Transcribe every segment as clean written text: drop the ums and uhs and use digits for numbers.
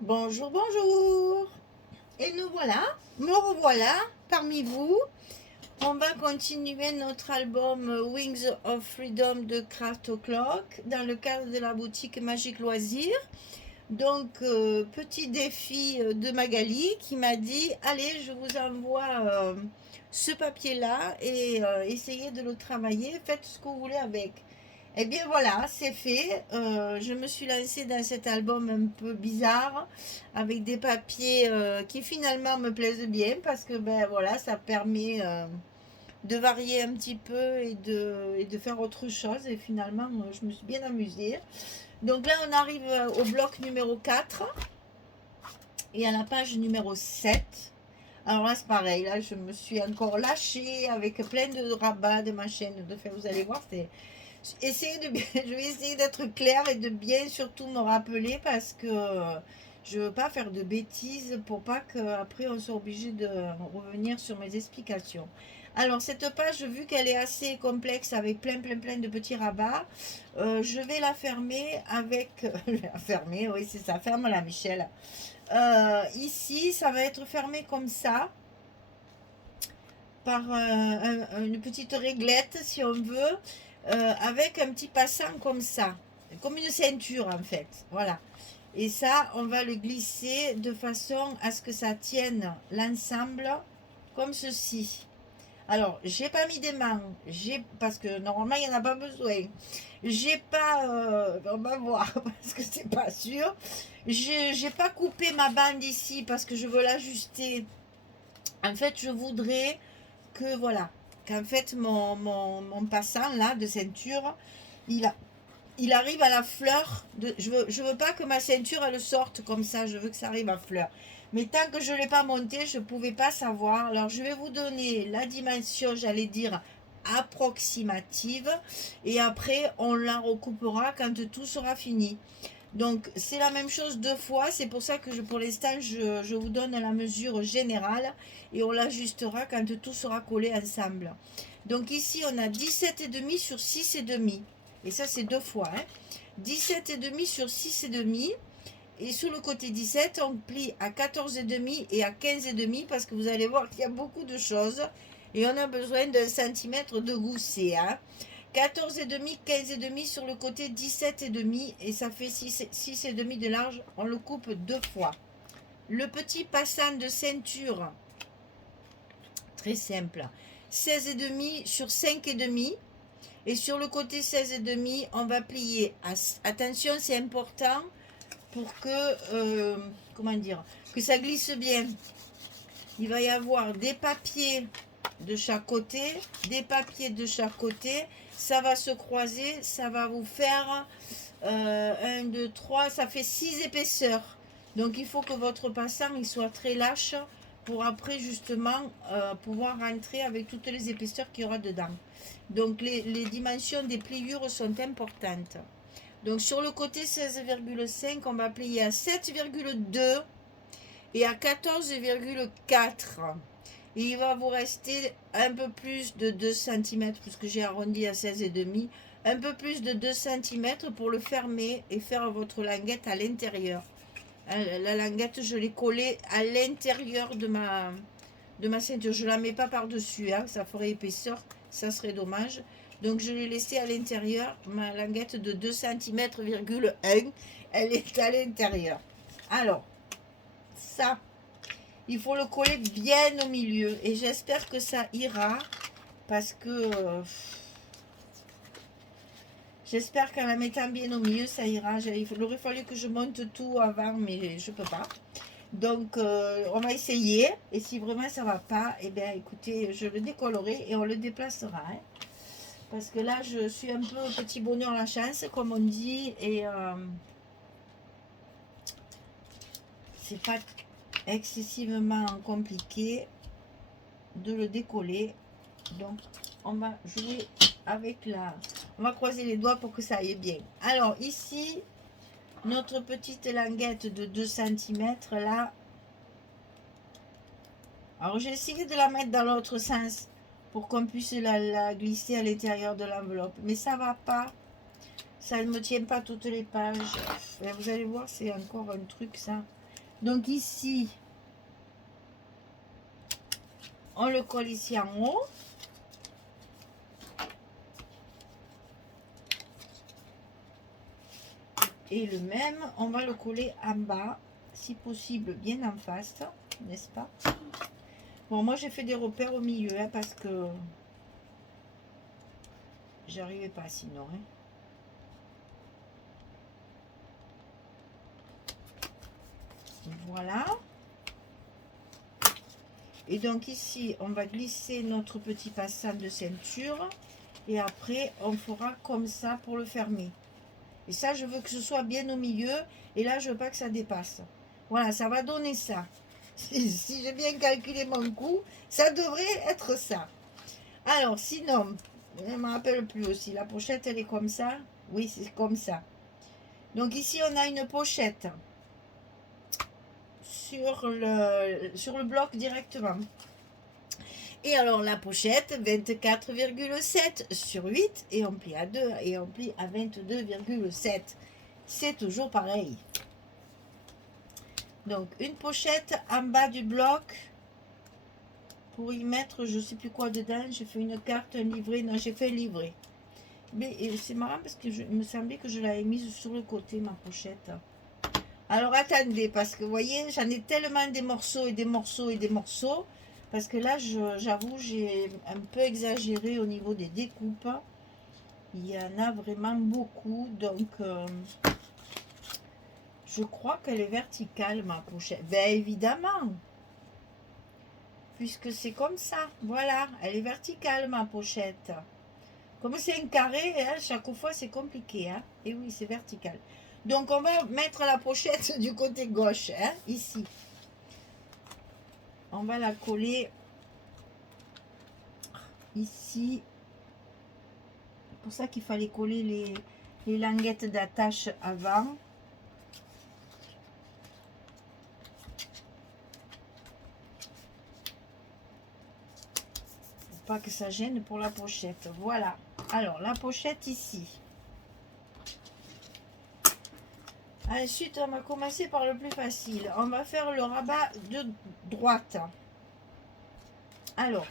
Bonjour, bonjour. Et me revoilà parmi vous. On va continuer notre album Wings of Freedom de Craft O'Clock dans le cadre de la boutique Magique Loisirs. Donc, petit défi de Magali qui m'a dit, allez, je vous envoie ce papier-là et essayez de le travailler, faites ce que vous voulez avec. Eh bien voilà, c'est fait. Je me suis lancée dans cet album un peu bizarre avec des papiers qui finalement me plaisent bien parce que ben voilà, ça permet de varier un petit peu et de faire autre chose. Et finalement, je me suis bien amusée. Donc là, on arrive au bloc numéro 4 et à la page numéro 7. Alors là, c'est pareil. Là, je me suis encore lâchée avec plein de rabats, de machines, de faire. Vous allez voir, c'est je vais essayer d'être claire et de bien surtout me rappeler parce que je veux pas faire de bêtises pour pas qu'après on soit obligé de revenir sur mes explications. Alors cette page, vu qu'elle est assez complexe avec plein de petits rabats, je vais la fermer avec... la fermer, oui c'est ça, ferme-la Michel. Ici, ça va être fermé comme ça, par une petite réglette si on veut, avec un petit passant comme ça, comme une ceinture en fait. Voilà. Et ça, on va le glisser de façon à ce que ça tienne l'ensemble comme ceci. Alors, j'ai pas mis des mains, parce que normalement il n'y en a pas besoin. J'ai pas, on va voir parce que c'est pas sûr. J'ai pas coupé ma bande ici parce que je veux l'ajuster. En fait, je voudrais que voilà, qu'en fait mon passant là de ceinture, il, a, il arrive à la fleur. Je veux pas que ma ceinture elle sorte comme ça, je veux que ça arrive à fleur. Mais tant que je ne l'ai pas monté, je ne pouvais pas savoir. Alors je vais vous donner la dimension, j'allais dire approximative. Et après, on la recoupera quand tout sera fini. Donc c'est la même chose deux fois, c'est pour ça que pour l'instant je vous donne la mesure générale et on l'ajustera quand tout sera collé ensemble. Donc ici on a 17,5 sur 6,5 et ça c'est deux fois. 17,5 sur 6,5 et sur le côté 17 on plie à 14,5 et à 15,5 parce que vous allez voir qu'il y a beaucoup de choses et on a besoin d'un centimètre de gousset. 14,5, 15,5 sur le côté 17,5 et ça fait 6,5 de large. On le coupe deux fois. Le petit passant de ceinture, très simple, 16,5 sur 5,5 et sur le côté 16,5 on va plier. Attention, c'est important pour que, comment dire, que ça glisse bien. Il va y avoir des papiers de chaque côté, des papiers de chaque côté, ça va se croiser, ça va vous faire 1, 2, 3, ça fait 6 épaisseurs. Donc il faut que votre passant il soit très lâche pour après justement pouvoir rentrer avec toutes les épaisseurs qu'il y aura dedans. Donc les dimensions des pliures sont importantes. Donc sur le côté 16,5, on va plier à 7,2 et à 14,4. Et il va vous rester un peu plus de 2 cm, puisque j'ai arrondi à 16,5, un peu plus de 2 cm pour le fermer et faire votre languette à l'intérieur. La languette, je l'ai collée à l'intérieur de ma ceinture. Je ne la mets pas par-dessus, ça ferait épaisseur, ça serait dommage. Donc je l'ai laissée à l'intérieur, ma languette de 2 cm,1, elle est à l'intérieur. Alors, ça, il faut le coller bien au milieu et j'espère que ça ira parce que j'espère qu'en la mettant bien au milieu ça ira. Il aurait fallu que je monte tout avant mais je peux pas. Donc on va essayer et si vraiment ça va pas, eh bien écoutez, je le décollerai et on le déplacera. Parce que là je suis un peu petit bonheur la chance comme on dit et c'est pas excessivement compliqué de le décoller. Donc on va jouer avec on va croiser les doigts pour que ça aille bien. Alors ici notre petite languette de 2 cm là, alors j'ai essayé de la mettre dans l'autre sens pour qu'on puisse la glisser à l'intérieur de l'enveloppe, mais ça va pas, ça ne me tient pas toutes les pages. Et vous allez voir, c'est encore un truc ça. Donc ici, on le colle ici en haut. Et le même, on va le coller en bas, si possible bien en face, n'est-ce pas? Bon, moi j'ai fait des repères au milieu, hein, parce que j'arrivais pas sinon. Hein. Voilà. Et donc ici, on va glisser notre petit passant de ceinture. Et après, on fera comme ça pour le fermer. Et ça, je veux que ce soit bien au milieu. Et là, je veux pas que ça dépasse. Voilà, ça va donner ça. Si j'ai bien calculé mon coup, ça devrait être ça. Alors, sinon, je ne me rappelle plus aussi. La pochette, elle est comme ça. Oui, c'est comme ça. Donc ici, on a une pochette sur le bloc directement. Et alors la pochette, 24,7 sur 8, et on plie à 2, et on plie à 22,7. C'est toujours pareil. Donc une pochette en bas du bloc, pour y mettre je ne sais plus quoi dedans. J'ai fait une carte, un livret, non j'ai fait un livret. Mais c'est marrant parce que il me semblait que je l'avais mise sur le côté, ma pochette. Alors attendez, parce que vous voyez, j'en ai tellement des morceaux et des morceaux et des morceaux. Parce que là, j'avoue, j'ai un peu exagéré au niveau des découpes. Il y en a vraiment beaucoup. Donc, je crois qu'elle est verticale, ma pochette. Ben évidemment. Puisque c'est comme ça. Voilà, elle est verticale, ma pochette. Comme c'est un carré, hein, chaque fois, c'est compliqué. Hein. Et oui, c'est vertical. Donc, on va mettre la pochette du côté gauche, hein, ici. On va la coller ici. C'est pour ça qu'il fallait coller les languettes d'attache avant. Pour pas que ça gêne pour la pochette. Voilà. Alors, la pochette ici. Ensuite, on va commencer par le plus facile. On va faire le rabat de droite. Alors,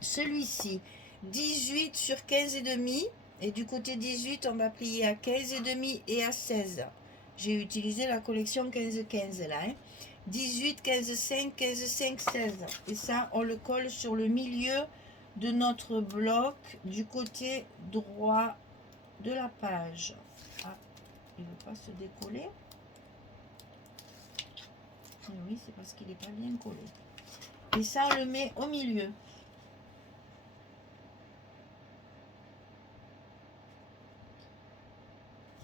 celui-ci, 18 sur 15,5. Et du côté 18, on va plier à 15,5 et à 16. J'ai utilisé la collection 15-15 là. Hein. 18, 15-5, 15-5, 16. Et ça, on le colle sur le milieu de notre bloc du côté droit de la page. Ah, il ne veut pas se décoller. Oui, c'est parce qu'il n'est pas bien collé. Et ça, on le met au milieu.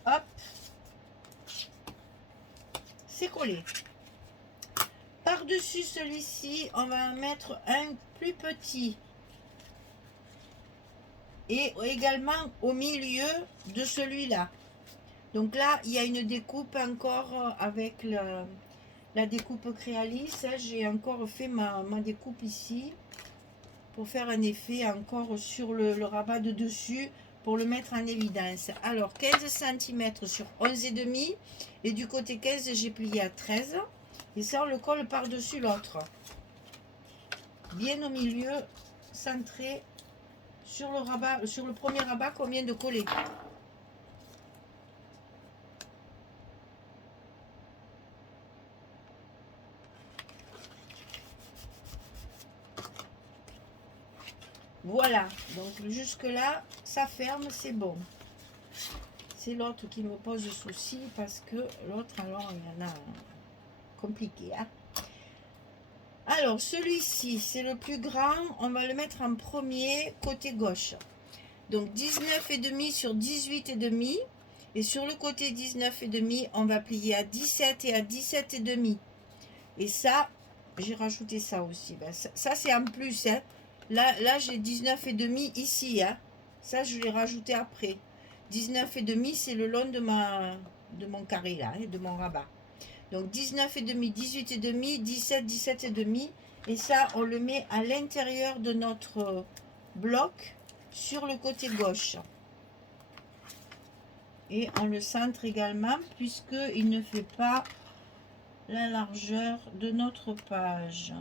Hop. C'est collé. Par-dessus celui-ci, on va en mettre un plus petit. Et également au milieu de celui-là. Donc là, il y a une découpe encore avec la découpe Créalis. J'ai encore fait ma découpe ici pour faire un effet encore sur le rabat de dessus pour le mettre en évidence. Alors 15 cm sur 11,5 et du côté 15 j'ai plié à 13 et ça on le colle par dessus l'autre bien au milieu, centré sur le rabat, sur le premier rabat qu'on vient de coller. Voilà, donc jusque là ça ferme, c'est bon. C'est l'autre qui me pose souci parce que l'autre, alors il y en a compliqué. Hein. Alors celui-ci, c'est le plus grand, on va le mettre en premier côté gauche. Donc 19,5 sur 18,5 et sur le côté 19,5, on va plier à 17 et à 17,5. Et ça, j'ai rajouté ça aussi. Ben, ça c'est en plus. Hein. Là j'ai 19,5 ici. Hein. Ça, je l'ai rajouté après. 19,5, c'est le long de mon carré là, de mon rabat. Donc 19,5, 18,5, 17, 17,5. Et ça, on le met à l'intérieur de notre bloc sur le côté gauche. Et on le centre également puisqu'il ne fait pas la largeur de notre page.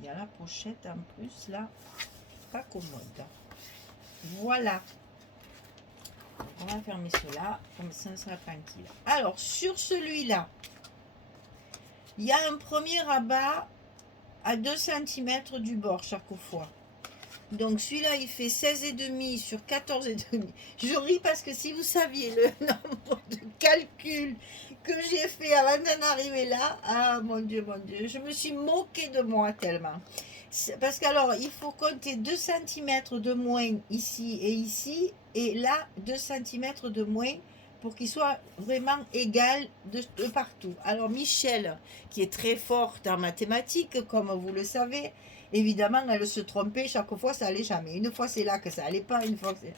Il y a la pochette en plus là, pas commode. Voilà. On va fermer cela, comme ça on sera tranquille. Alors sur celui-là, il y a un premier rabat à 2 cm du bord chaque fois. Donc celui-là il fait 16,5 sur 14,5. Je ris parce que si vous saviez le nombre de calculs que j'ai fait avant d'en arriver là, ah mon Dieu, je me suis moquée de moi tellement. Parce qu'alors il faut compter 2 cm de moins ici, et là 2 cm de moins pour qu'il soit vraiment égal de partout. Alors Michel, qui est très forte en mathématiques, comme vous le savez, évidemment, elle se trompait chaque fois, ça allait jamais. Une fois, c'est là que ça allait pas, une fois que c'est...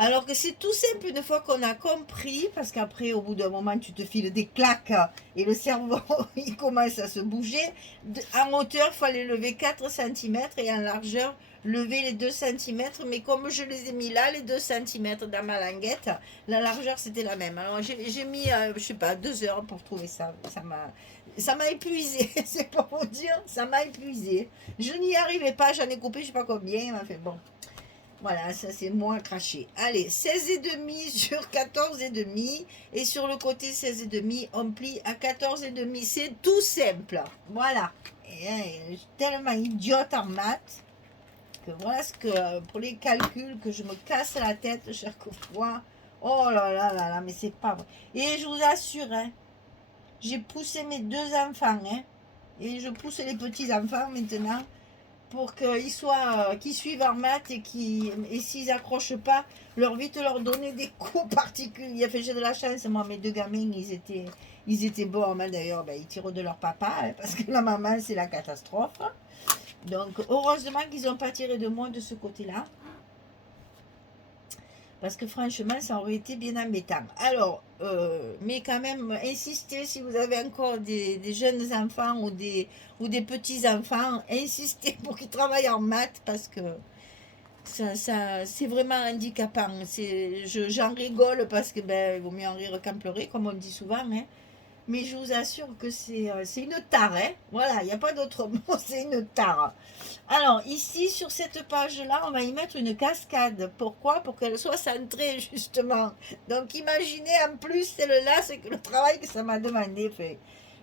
Alors que c'est tout simple une fois qu'on a compris, parce qu'après, au bout d'un moment, tu te files des claques et le cerveau, il commence à se bouger. En hauteur, il fallait lever 4 cm et en largeur, lever les 2 cm. Mais comme je les ai mis là, les 2 cm dans ma languette, la largeur, c'était la même. Alors, j'ai mis, je sais pas, 2 heures pour trouver ça. Ça m'a épuisé, c'est pour vous dire, ça m'a épuisé. Je n'y arrivais pas, j'en ai coupé, je sais pas combien, m'a fait bon. Voilà, ça c'est moins craché. Allez, 16,5 sur 14,5. Et sur le côté 16,5, on plie à 14,5. C'est tout simple. Voilà. Et, je suis tellement idiote en maths que voilà ce que pour les calculs que je me casse la tête chaque fois. Oh là là là là, mais c'est pas vrai. Et je vous assure, hein, j'ai poussé mes 2 enfants, hein, et je pousse les petits enfants maintenant pour qu'ils suivent en maths et s'ils n'accrochent pas, leur donner des cours particuliers. Enfin, j'ai de la chance, moi, mes 2 gamins, ils étaient bons, hein, d'ailleurs, ben, ils tirent de leur papa, hein, parce que la maman, c'est la catastrophe. Donc, heureusement qu'ils n'ont pas tiré de moi de ce côté-là. Parce que franchement, ça aurait été bien embêtant. Alors, mais quand même, insistez si vous avez encore des jeunes enfants ou des petits-enfants, insistez pour qu'ils travaillent en maths parce que c'est vraiment handicapant. J'en rigole parce que ben, il vaut mieux en rire qu'en pleurer, comme on dit souvent. Hein. Mais je vous assure que c'est une tare. Hein. Voilà, il n'y a pas d'autre mot, c'est une tare. Alors, ici, sur cette page-là, on va y mettre une cascade. Pourquoi? Pour qu'elle soit centrée, justement. Donc, imaginez en plus celle-là, c'est que le travail que ça m'a demandé. Fait,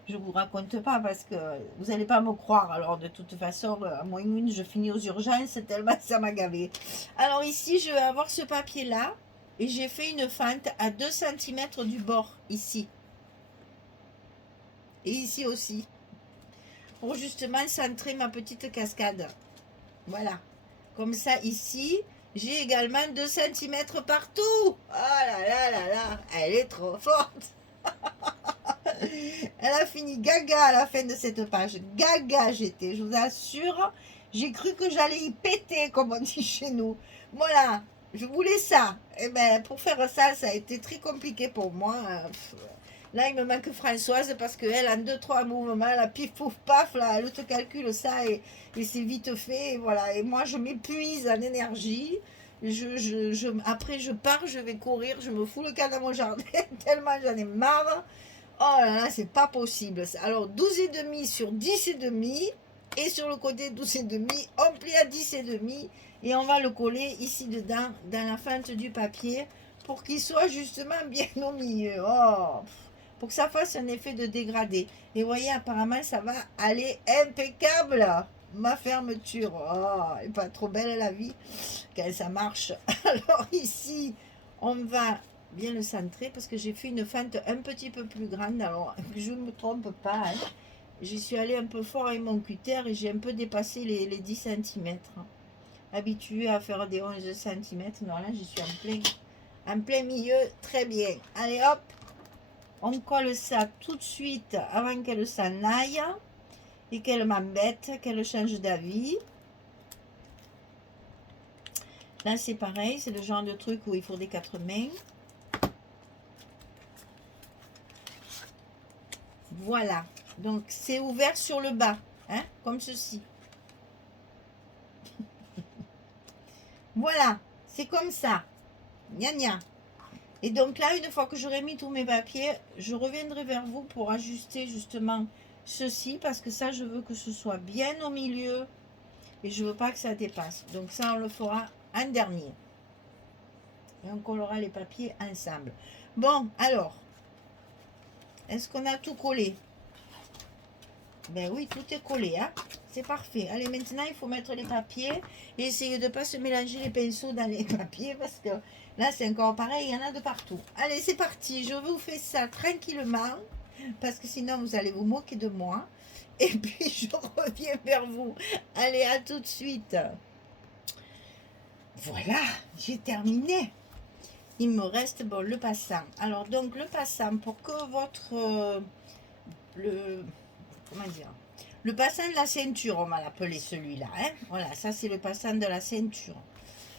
je ne vous raconte pas parce que vous n'allez pas me croire. Alors, de toute façon, à moins une, je finis aux urgences tellement ça m'a gavé. Alors, ici, je vais avoir ce papier-là. Et j'ai fait une fente à 2 cm du bord, ici. Et ici aussi. Pour justement centrer ma petite cascade. Voilà. Comme ça, ici, j'ai également 2 cm partout. Oh là là là là, elle est trop forte. Elle a fini gaga à la fin de cette page. Gaga j'étais, je vous assure. J'ai cru que j'allais y péter, comme on dit chez nous. Voilà, je voulais ça. Et bien, pour faire ça, ça a été très compliqué pour moi. Là, il me manque Françoise parce qu'elle, en 2-3 mouvements, la pif pouf paf, là, elle te calcule ça et c'est vite fait. Et voilà. Et moi, je m'épuise en énergie. Après, je pars, je vais courir, je me fous le camp dans mon jardin tellement j'en ai marre. Oh là là, c'est pas possible. Alors, 12,5 sur 10,5. Et sur le côté 12,5, on plie à 10,5. Et on va le coller ici dedans, dans la fente du papier, pour qu'il soit justement bien au milieu. Oh, pour que ça fasse un effet de dégradé. Et vous voyez, apparemment, ça va aller impeccable. Ma fermeture. Oh, elle n'est pas trop belle la vie quand ça marche. Alors ici, on va bien le centrer parce que j'ai fait une fente un petit peu plus grande. Alors, je ne me trompe pas. Hein. J'y suis allée un peu fort avec mon cutter et j'ai un peu dépassé les 10 cm. Habituée à faire des 11 cm. Non, là, j'y suis en plein milieu. Très bien. Allez, hop. On colle ça tout de suite avant qu'elle s'en aille et qu'elle m'embête, qu'elle change d'avis. Là, c'est pareil, c'est le genre de truc où il faut des 4 mains. Voilà. Donc, c'est ouvert sur le bas, hein, comme ceci. Voilà, c'est comme ça. Gna gna. Et donc là, une fois que j'aurai mis tous mes papiers, je reviendrai vers vous pour ajuster justement ceci, parce que ça, je veux que ce soit bien au milieu et je veux pas que ça dépasse. Donc ça, on le fera en dernier. Et on collera les papiers ensemble. Bon, alors, est-ce qu'on a tout collé? Ben oui, tout est collé, hein. C'est parfait. Allez, maintenant, il faut mettre les papiers et essayer de ne pas se mélanger les pinceaux dans les papiers parce que là, c'est encore pareil, il y en a de partout. Allez, c'est parti. Je vous fais ça tranquillement parce que sinon, vous allez vous moquer de moi. Et puis, je reviens vers vous. Allez, à tout de suite. Voilà, j'ai terminé. Il me reste bon, le passant. Alors, donc, le passant, pour que votre... comment dire, le passant de la ceinture, on va l'appeler celui-là, hein. Voilà, ça c'est le passant de la ceinture.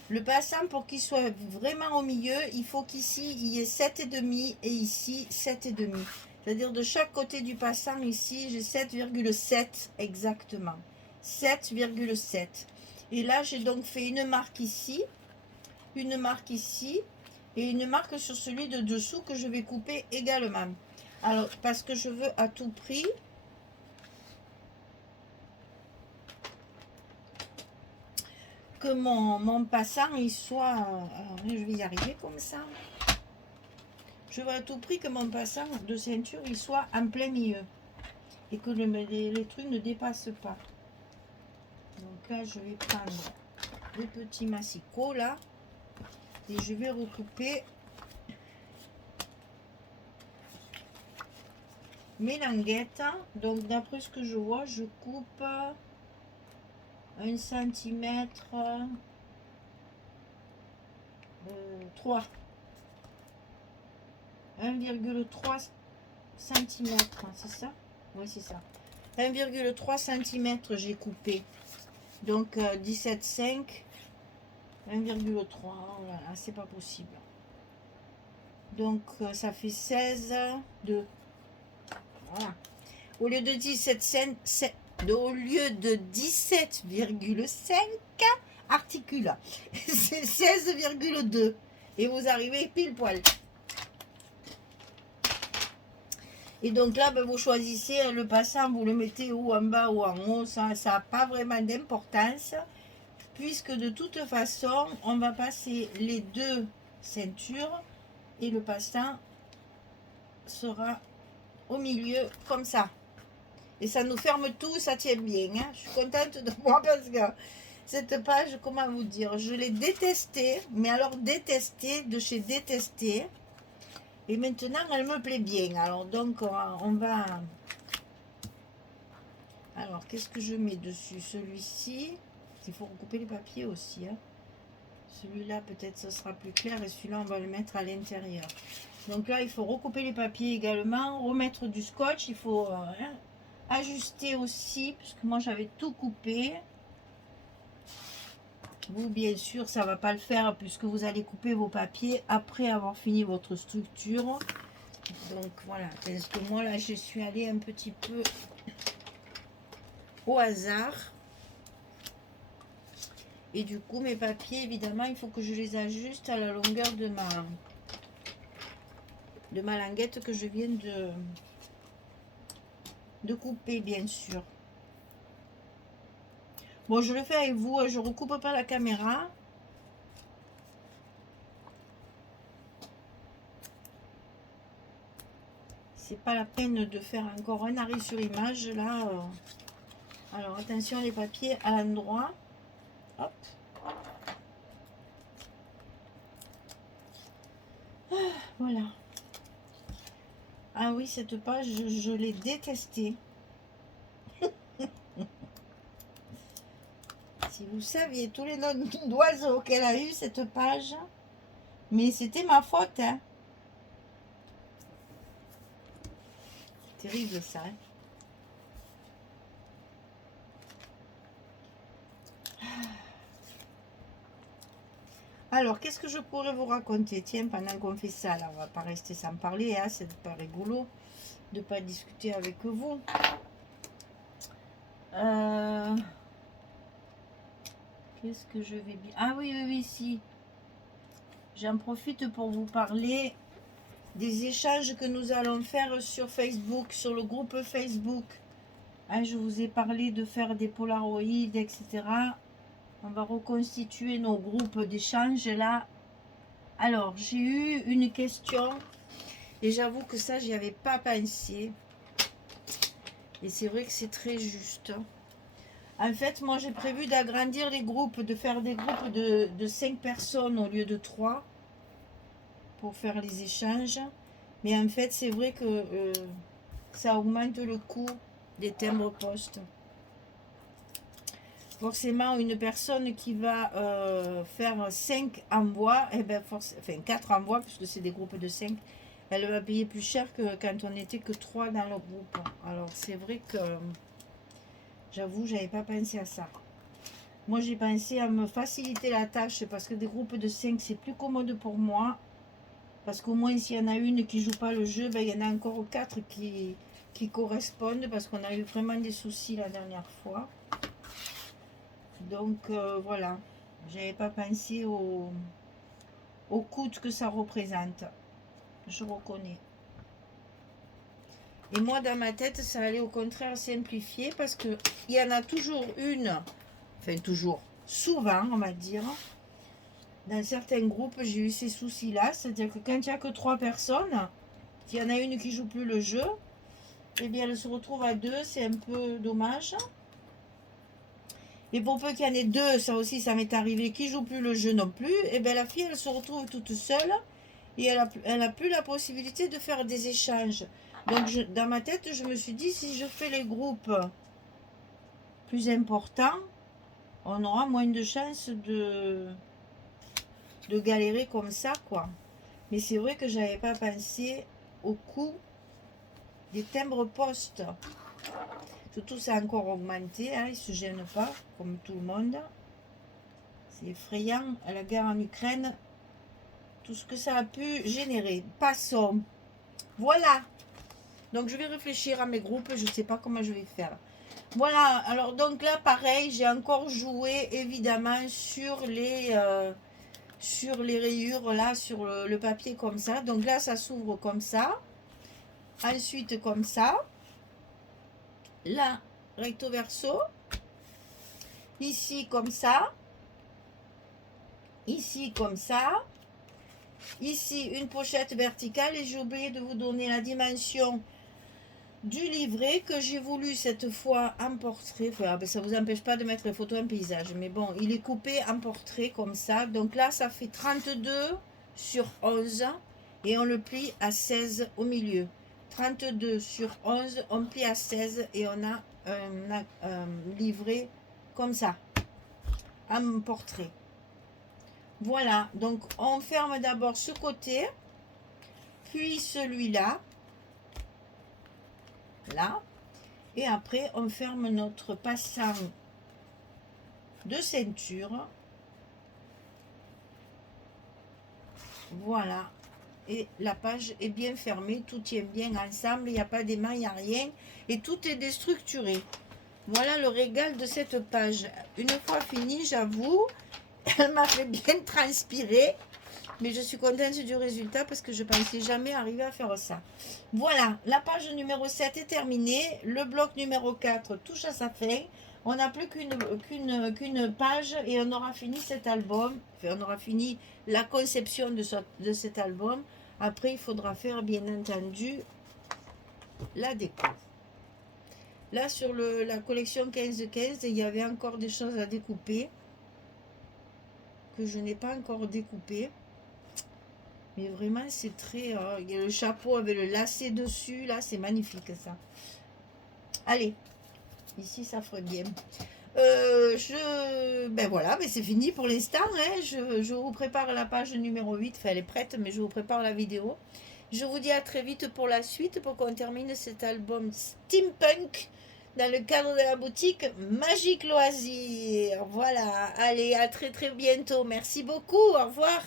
Le passant, pour qu'il soit vraiment au milieu, il faut qu'ici il y ait 7,5 et ici 7,5. C'est-à-dire de chaque côté du passant, ici j'ai 7,7 exactement. 7,7. Et là j'ai donc fait une marque ici et une marque sur celui de dessous que je vais couper également. Alors, parce que je veux à tout prix que mon passant il soit, alors je vais y arriver comme ça, je veux à tout prix que mon passant de ceinture il soit en plein milieu et que les trucs ne dépassent pas. Donc là je vais prendre les petits massicots là et je vais recouper mes languettes. Donc d'après ce que je vois, je coupe 1 cm 3, 1,3 cm, c'est ça? Oui, c'est ça. 1,3 cm j'ai coupé. Donc 17,5, 1,3. Voilà, c'est pas possible. Donc ça fait 16, 2. Voilà. Au lieu de 17,5, au lieu de 17,5 articule, c'est 16,2. Et vous arrivez pile poil. Et donc là, ben, vous choisissez le passant, vous le mettez ou en bas ou en haut, ça n'a pas vraiment d'importance, puisque de toute façon, on va passer les deux ceintures et le passant sera au milieu comme ça. Et ça nous ferme tout, ça tient bien. Hein. Je suis contente de moi parce que cette page, comment vous dire, je l'ai détestée, mais alors détestée de chez détestée. Et maintenant, elle me plaît bien. Alors, donc, on va... Alors, qu'est-ce que je mets dessus? Celui-ci, il faut recouper les papiers aussi. Hein. Celui-là, peut-être, ce sera plus clair. Et celui-là, on va le mettre à l'intérieur. Donc là, il faut recouper les papiers également. Remettre du scotch. Il faut ajuster aussi, puisque moi, j'avais tout coupé. Vous, bien sûr, ça ne va pas le faire, puisque vous allez couper vos papiers après avoir fini votre structure. Donc voilà, parce que moi là je suis allée un petit peu au hasard. Et du coup mes papiers évidemment il faut que je les ajuste à la longueur de ma languette que je viens de couper bien sûr. Bon je le fais avec vous, je recoupe pas la caméra. C'est pas la peine de faire encore un arrêt sur image là. Alors attention les papiers à l'endroit. Hop. Voilà. Ah oui, cette page, je l'ai détestée. Si vous saviez tous les noms d'oiseaux qu'elle a eu cette page, mais c'était ma faute. Hein. Terrible ça. Hein. Alors, qu'est-ce que je pourrais vous raconter? Tiens, pendant qu'on fait ça, là, on va pas rester sans parler, hein, c'est pas rigolo de pas discuter avec vous. Qu'est-ce que je vais bien... Ah oui, oui, oui, si. j'en profite pour vous parler des échanges que nous allons faire sur Facebook, sur le groupe Facebook. Hein, je vous ai parlé de faire des polaroïdes, etc. On va reconstituer nos groupes d'échange là. Alors, j'ai eu une question et j'avoue que ça, j'y avais pas pensé. Et c'est vrai que c'est très juste. En fait, moi, j'ai prévu d'agrandir les groupes, de faire des groupes de 5 personnes au lieu de 3 pour faire les échanges. Mais en fait, c'est vrai que ça augmente le coût des timbres-poste. Forcément, une personne qui va faire 5 envois, eh ben enfin 4 envois, puisque c'est des groupes de 5, elle va payer plus cher que quand on n'était que 3 dans le groupe. Alors, c'est vrai que, j'avoue, j'avais pas pensé à ça. Moi, j'ai pensé à me faciliter la tâche, parce que des groupes de 5, c'est plus commode pour moi. Parce qu'au moins, s'il y en a une qui joue pas le jeu, ben, il y en a encore 4 qui correspondent, parce qu'on a eu vraiment des soucis la dernière fois. Donc voilà, j'avais pas pensé au coût que ça représente. Je reconnais. Et moi, dans ma tête, ça allait au contraire simplifier, parce que il y en a toujours une, enfin toujours, souvent on va dire, dans certains groupes, j'ai eu ces soucis-là. C'est-à-dire que quand il n'y a que 3 personnes, s'il y en a une qui joue plus le jeu, eh bien elle se retrouve à 2, c'est un peu dommage. Et pour peu qu'il y en ait 2, ça aussi, ça m'est arrivé, qui ne joue plus le jeu non plus, et bien la fille, elle se retrouve toute seule et elle a plus la possibilité de faire des échanges. Donc, dans ma tête, je me suis dit, si je fais les groupes plus importants, on aura moins de chances de galérer comme ça, quoi. Mais c'est vrai que j'avais pas pensé au coût des timbres-poste. Surtout, ça a encore augmenté, hein, ils ne se gênent pas, comme tout le monde. C'est effrayant, la guerre en Ukraine, tout ce que ça a pu générer. Passons. Voilà. Donc, je vais réfléchir à mes groupes, je ne sais pas comment je vais faire. Voilà, alors donc là, pareil, j'ai encore joué, évidemment, sur les rayures, là, sur le papier, comme ça. Donc là, ça s'ouvre comme ça. Ensuite, comme ça. Là, recto verso. Ici, comme ça. Ici, comme ça. Ici, une pochette verticale. Et j'ai oublié de vous donner la dimension du livret que j'ai voulu cette fois en portrait. Enfin, ça ne vous empêche pas de mettre les photos en paysage. Mais bon, il est coupé en portrait comme ça. Donc là, ça fait 32 sur 11. Et on le plie à 16 au milieu. 32 sur 11, on plie à 16 et on a un livret comme ça, un portrait. Voilà, donc on ferme d'abord ce côté, puis celui-là, là, et après on ferme notre passant de ceinture. Voilà. Et la page est bien fermée, tout tient bien ensemble, il n'y a pas d'émail, il n'y a rien, et tout est déstructuré. Voilà le régal de cette page. Une fois finie, j'avoue, elle m'a fait bien transpirer, mais je suis contente du résultat parce que je ne pensais jamais arriver à faire ça. Voilà, la page numéro 7 est terminée, le bloc numéro 4 touche à sa fin. On n'a plus qu'une page et on aura fini cet album, enfin, on aura fini la conception de cet album. Après, il faudra faire, bien entendu, la déco. Là, sur la collection 15-15, il y avait encore des choses à découper que je n'ai pas encore découpé. Mais vraiment, c'est très... il y a le chapeau avec le lacet dessus. Là, c'est magnifique, ça. Allez, ici, ça ferait bien. Ben voilà, mais c'est fini pour l'instant. Hein. Je vous prépare la page numéro 8. Enfin, elle est prête, mais je vous prépare la vidéo. Je vous dis à très vite pour la suite, pour qu'on termine cet album steampunk dans le cadre de la boutique Magique Loisir. Voilà, allez, à très très bientôt. Merci beaucoup, au revoir.